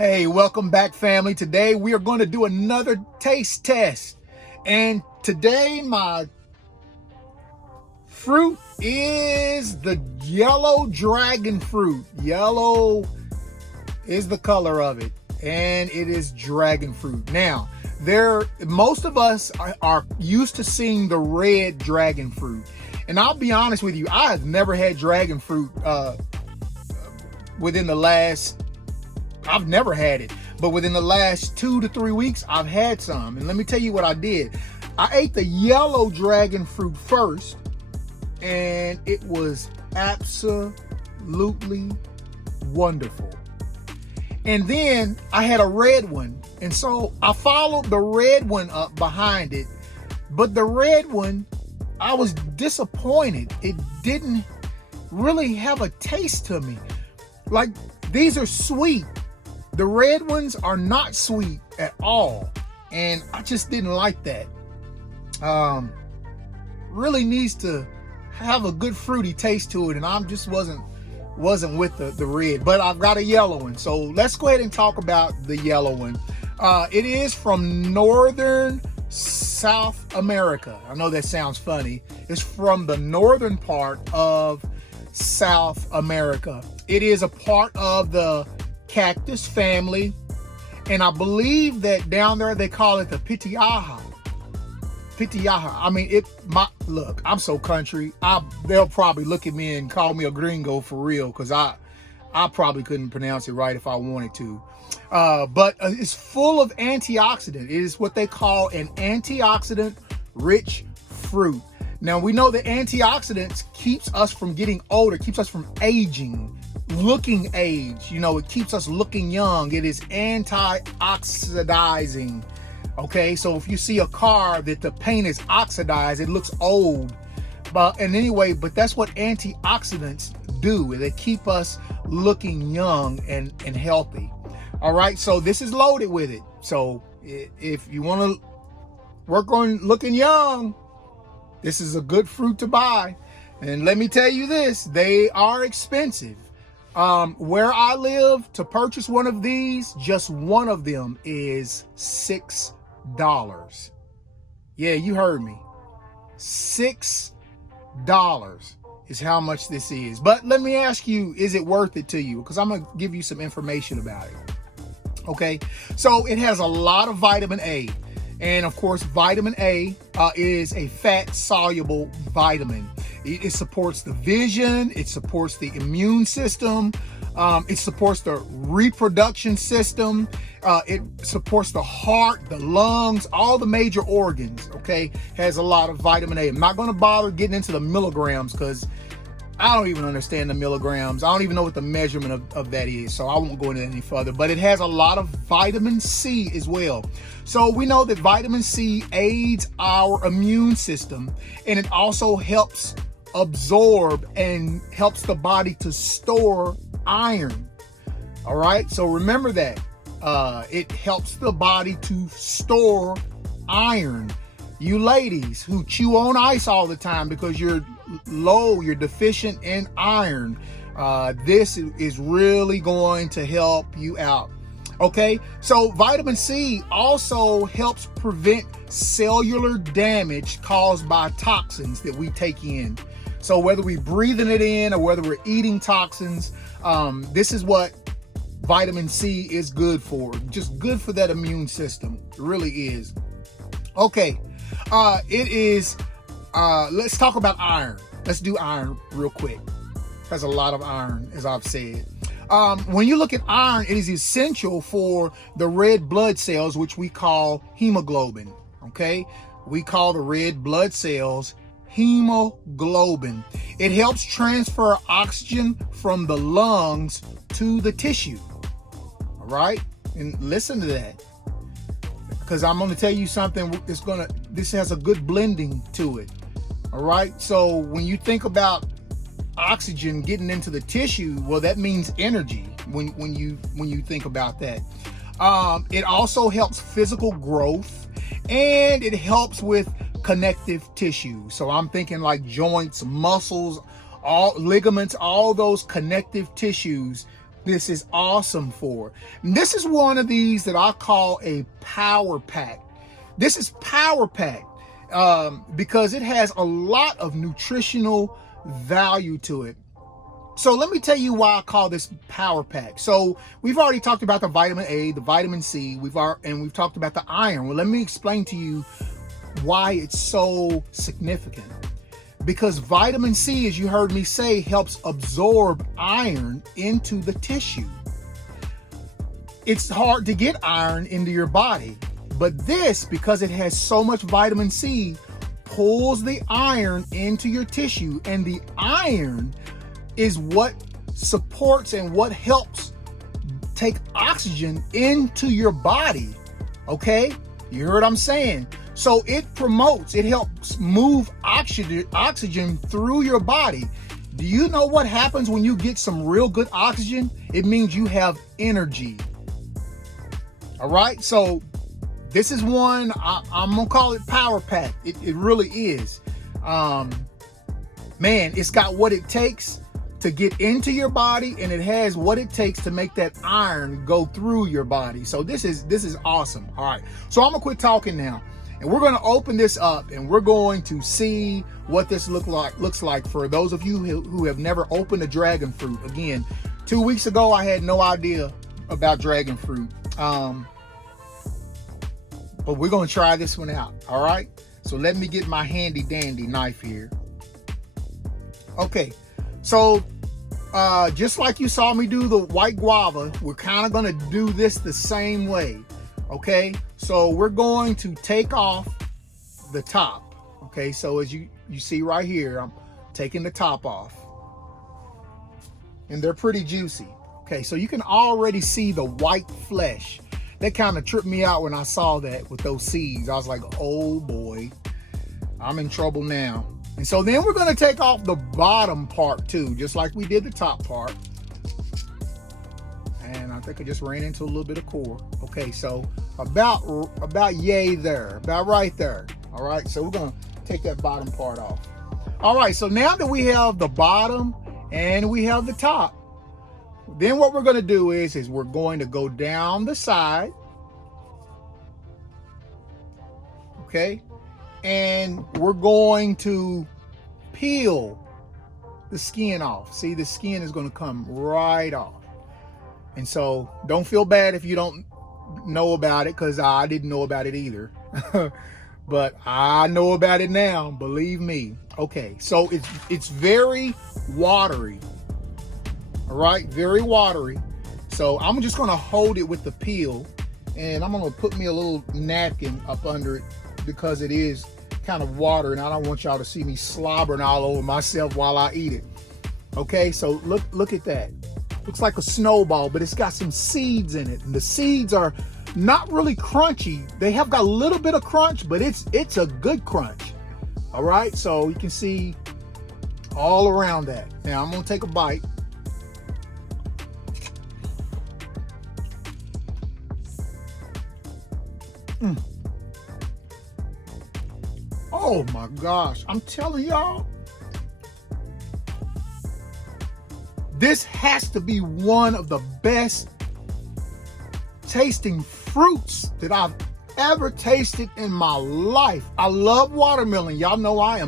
Hey, welcome back, family. Today we are going to do another taste test. And today my fruit is the yellow dragon fruit. Yellow is the color of it, and it is dragon fruit. Now, most of us are used to seeing the red dragon fruit. And I'll be honest with you, I have never had dragon fruit I've never had it, but within the last 2 to 3 weeks, I've had some. And let me tell you what I did. I ate the yellow dragon fruit first, and it was absolutely wonderful. And then I had a red one, and so I followed the red one up behind it. But the red one, I was disappointed. It didn't really have a taste to me. Like, these are sweet. The red ones are not sweet at all, and I just didn't like that. Really needs to have a good fruity taste to it, and I just wasn't with the red. But I've got a yellow one, so let's go ahead and talk about the yellow one. It is from northern South America. I know that sounds funny. It's from the northern part of South America. It is a part of the cactus family, and I believe that down there they call it the pitaya. I mean, look, I'm so country. They'll probably look at me and call me a gringo for real, because I probably couldn't pronounce it right if I wanted to. But it's full of antioxidant. It is what they call an antioxidant rich fruit. Now, we know that antioxidants keeps us from getting older, keeps us from aging, looking age. You know, it keeps us looking young. It is anti-oxidizing. Okay, so if you see a car that the paint is oxidized, it looks old. But that's what antioxidants do. They keep us looking young and healthy. All right, so this is loaded with it. So if you want to work on looking young, this is a good fruit to buy. And let me tell you this, they are expensive. Where I live, to purchase one of these, just one of them is $6. Yeah, you heard me. $6 is how much this is. But let me ask you, is it worth it to you? Because I'm going to give you some information about it. Okay, so it has a lot of vitamin A. And of course, vitamin A is a fat-soluble vitamin. It supports the vision, it supports the immune system, it supports the reproduction system, it supports the heart, the lungs, all the major organs, okay? Has a lot of vitamin A. I'm not gonna bother getting into the milligrams because I don't even understand the milligrams. I don't even know what the measurement of that is, so I won't go into that any further. But it has a lot of vitamin C as well. So we know that vitamin C aids our immune system, and it also helps absorb and helps the body to store iron. All right, so remember that. It helps the body to store iron. You ladies who chew on ice all the time because you're deficient in iron, this is really going to help you out. Okay, so vitamin C also helps prevent cellular damage caused by toxins that we take in. So whether we're breathing it in or whether we're eating toxins, this is what vitamin C is good for. Just good for that immune system. It really is. Okay. Let's talk about iron. Let's do iron real quick. Has a lot of iron, as I've said. When you look at iron, it is essential for the red blood cells, which we call hemoglobin. Okay? We call the red blood cells hemoglobin. It helps transfer oxygen from the lungs to the tissue. All right? And listen to that, because I'm going to tell you something. This has a good blending to it. All right, so when you think about oxygen getting into the tissue, well, that means energy. When you think about that, it also helps physical growth, and it helps with connective tissue. So I'm thinking like joints, muscles, all ligaments, all those connective tissues. this is awesome for. And this is one of these that I call a power pack. This is power pack because it has a lot of nutritional value to it. So let me tell you why I call this power pack. So we've already talked about the vitamin A, the vitamin C, we've talked about the iron. Well, let me explain to you why it's so significant. Because vitamin C, as you heard me say, helps absorb iron into the tissue. It's hard to get iron into your body, but this, because it has so much vitamin C, pulls the iron into your tissue, and the iron is what supports and what helps take oxygen into your body. Okay? You heard what I'm saying? So it helps move oxygen through your body. Do you know what happens when you get some real good oxygen? It means you have energy. All right? So this is one, I'm gonna call it power pack. It really is. Man, it's got what it takes to get into your body, and it has what it takes to make that iron go through your body. So this is awesome. All right, so I'm gonna quit talking now, and we're gonna open this up, and we're going to see what this looks like for those of you who have never opened a dragon fruit. Again, 2 weeks ago I had no idea about dragon fruit, but we're gonna try this one out. All right, so let me get my handy dandy knife here. Okay. So just like you saw me do the white guava, we're kind of going to do this the same way. Okay, so we're going to take off the top. Okay, so as you see right here, I'm taking the top off, and they're pretty juicy. Okay, so you can already see the white flesh. That kind of tripped me out when I saw that with those seeds. I was like, oh boy, I'm in trouble now. And so then we're going to take off the bottom part too, just like we did the top part. And I think I just ran into a little bit of core. Okay, so about yay there, about right there. All right, so we're going to take that bottom part off. All right, so now that we have the bottom and we have the top, then what we're going to do is we're going to go down the side. Okay. And we're going to peel the skin off. See, the skin is going to come right off. And so don't feel bad if you don't know about it, because I didn't know about it either. But I know about it now, believe me. Okay, so it's very watery. All right, very watery. So I'm just going to hold it with the peel, and I'm going to put me a little napkin up under it, because it is kind of water, and I don't want y'all to see me slobbering all over myself while I eat it. Okay, so look at that. Looks like a snowball, but it's got some seeds in it, and the seeds are not really crunchy. They have got a little bit of crunch, but it's a good crunch. All right, so you can see all around that. Now I'm gonna take a bite. Oh my gosh, I'm telling y'all, this has to be one of the best tasting fruits that I've ever tasted in my life. I love watermelon. Y'all know I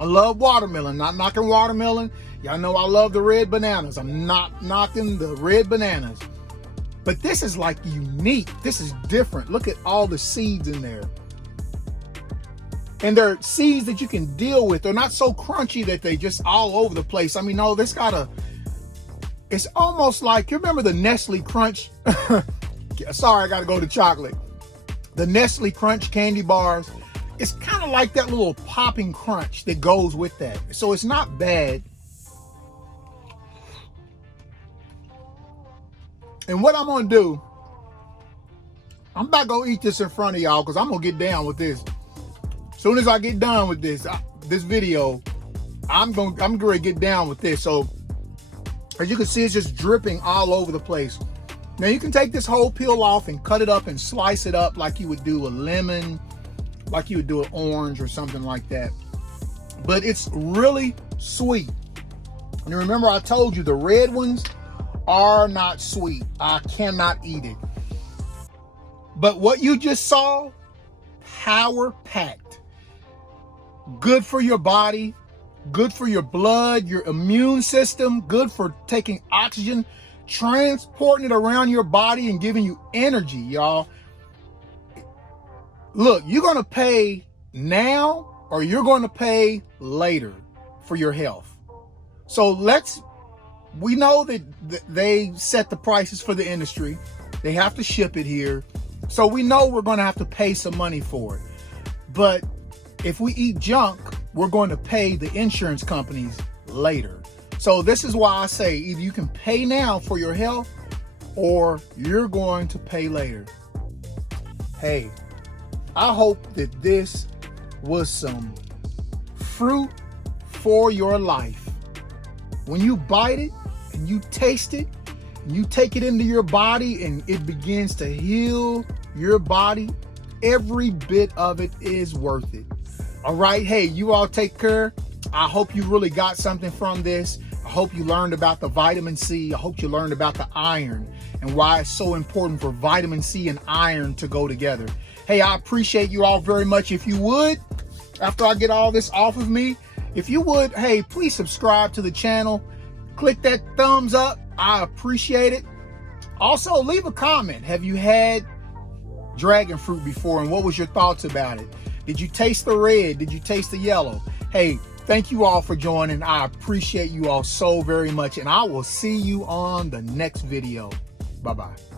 love watermelon. Not knocking watermelon. Y'all know I love the red bananas. I'm not knocking the red bananas. But this is like unique. This is different. Look at all the seeds in there. And they're seeds that you can deal with. They're not so crunchy that they just all over the place. I mean, no, this it's almost like, you remember the Nestle Crunch? Sorry, I gotta go to chocolate. The Nestle Crunch candy bars. It's kind of like that little popping crunch that goes with that. So it's not bad. And what I'm gonna do, I'm not gonna eat this in front of y'all, because I'm gonna get down with this. Soon as I get done with this video, I'm going to get down with this. So as you can see, it's just dripping all over the place. Now you can take this whole peel off and cut it up and slice it up like you would do a lemon, like you would do an orange or something like that. But it's really sweet. And remember, I told you the red ones are not sweet. I cannot eat it. But what you just saw, power packed. Good for your body, good for your blood, your immune system, good for taking oxygen, transporting it around your body and giving you energy, y'all. Look, you're going to pay now or you're going to pay later for your health. So we know that they set the prices for the industry. They have to ship it here. So we know we're going to have to pay some money for it. But if we eat junk, we're going to pay the insurance companies later. So this is why I say either you can pay now for your health or you're going to pay later. Hey, I hope that this was some fruit for your life. When you bite it and you taste it, and you take it into your body and it begins to heal your body, every bit of it is worth it. All right, hey, you all take care. I hope you really got something from this. I hope you learned about the vitamin C. I hope you learned about the iron and why it's so important for vitamin C and iron to go together. Hey, I appreciate you all very much. If you would, after I get all this off of me, if you would, hey, please subscribe to the channel. Click that thumbs up. I appreciate it. Also, leave a comment. Have you had dragon fruit before and what was your thoughts about it? Did you taste the red? Did you taste the yellow? Hey, thank you all for joining. I appreciate you all so very much, and I will see you on the next video. Bye-bye.